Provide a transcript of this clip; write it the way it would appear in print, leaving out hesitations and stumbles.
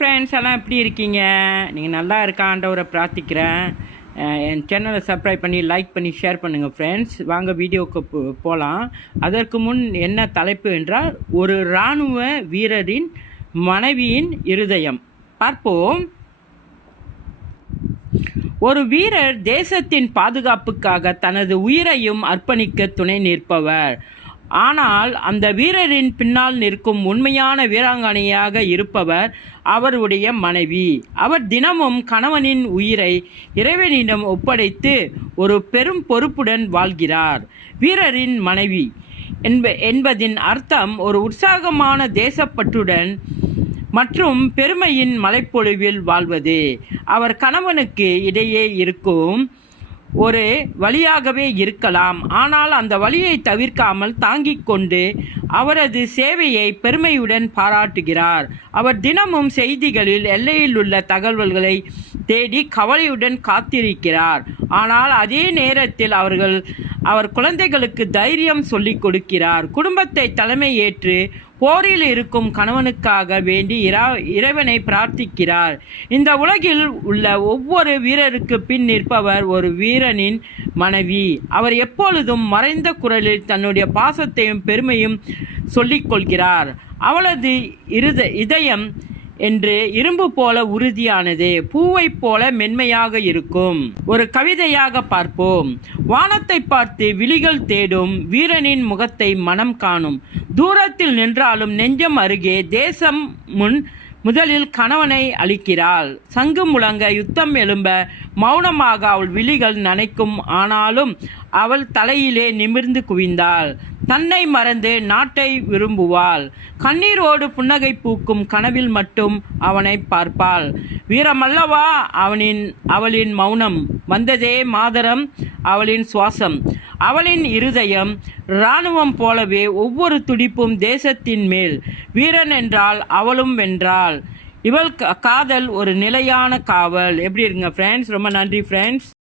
Friends எல்லாம் எப்படி இருக்கீங்க? நீங்கள் நல்லா இருக்காண்டவரை பிரார்த்திக்கிறேன். என் சேனலை சப்ஸ்கிரைப் பண்ணி லைக் பண்ணி ஷேர் பண்ணுங்கள் ஃப்ரெண்ட்ஸ். வாங்க வீடியோவுக்கு போகலாம். அதற்கு முன் என்ன தலைப்பு என்றால், ஒரு இராணுவ வீரரின் மனைவியின் இருதயம் பார்ப்போம். ஒரு வீரர் தேசத்தின் பாதுகாப்புக்காக தனது உயிரையும் அர்ப்பணிக்க துணை நிற்பவர். ஆனால் அந்த வீரரின் பின்னால் நிற்கும் உண்மையான வீராங்கனையாக இருப்பவர் அவருடைய மனைவி. அவர் தினமும் கணவனின் உயிரை இறைவனிடம் ஒப்படைத்து ஒரு பெரும் பொறுப்புடன் வாழ்கிறார். வீரரின் மனைவி என்பதின் அர்த்தம் ஒரு உற்சாகமான தேசப்பற்றுடன் மற்றும் பெருமையின் மலைப்பொழிவில் வாழ்வது. அவர் கணவனுக்கு இடையே இருக்கும் ஒரு வழியாகவே இருக்கலாம், ஆனால் அந்த வழியை தவிர்க்காமல் தாங்கிக் கொண்டு அவரது சேவையை பெருமையுடன் பாராட்டுகிறார். அவர் தினமும் செய்திகளில் எல்லையில் உள்ள தகவல்களை தேடி கவலையுடன் காத்திருக்கிறார். ஆனால் அதே நேரத்தில் அவர் குழந்தைகளுக்கு தைரியம் சொல்லிக் கொடுக்கிறார். குடும்பத்தை தலைமை ஏற்று போரில் இருக்கும் கணவனுக்காக வேண்டி இறைவனை பிரார்த்திக்கிறார். இந்த உலகில் உள்ள ஒவ்வொரு வீரருக்கு பின் நிற்பவர் ஒரு வீரனின் மனைவி. அவர் எப்பொழுதும் மறைந்த குரலில் தன்னுடைய பாசத்தையும் பெருமையும் சொல்லிக் கொள்கிறார். அவளது இதயம் என்று இரும்பு போல உறுதியானது, பூவை போல மென்மையாக இருக்கும். ஒரு கவிதையாக பார்ப்போம். வானத்தை பார்த்து விழிகள் தேடும் வீரனின் முகத்தை மனம் காணும். தூரத்தில் நின்றாலும் நெஞ்சம் அருகே தேசம் முதலில் கணவனை அளிக்கிறாள். சங்கு முழங்க யுத்தம் எழும்ப மௌனமாக அவள் விழிகள் நனைக்கும். ஆனாலும் அவள் தலையிலே நிமிர்ந்து குவிந்தாள். தன்னை மறந்து நாட்டை விரும்புவாள். கண்ணீரோடு புன்னகை பூக்கும் கனவில் மட்டும் அவனை பார்ப்பாள். வீரமல்லவா அவளின் மௌனம். வந்ததே மாதரம் அவளின் சுவாசம். அவளின் இருதயம் இராணுவம் போலவே ஒவ்வொரு துடிப்பும் தேசத்தின் மேல். வீரன் என்றால் அவளும் வென்றாள். இவள் காதல் ஒரு நிலையான காவல். எப்படி இருக்குங்க ஃப்ரெண்ட்ஸ்? ரொம்ப நன்றி ஃப்ரெண்ட்ஸ்.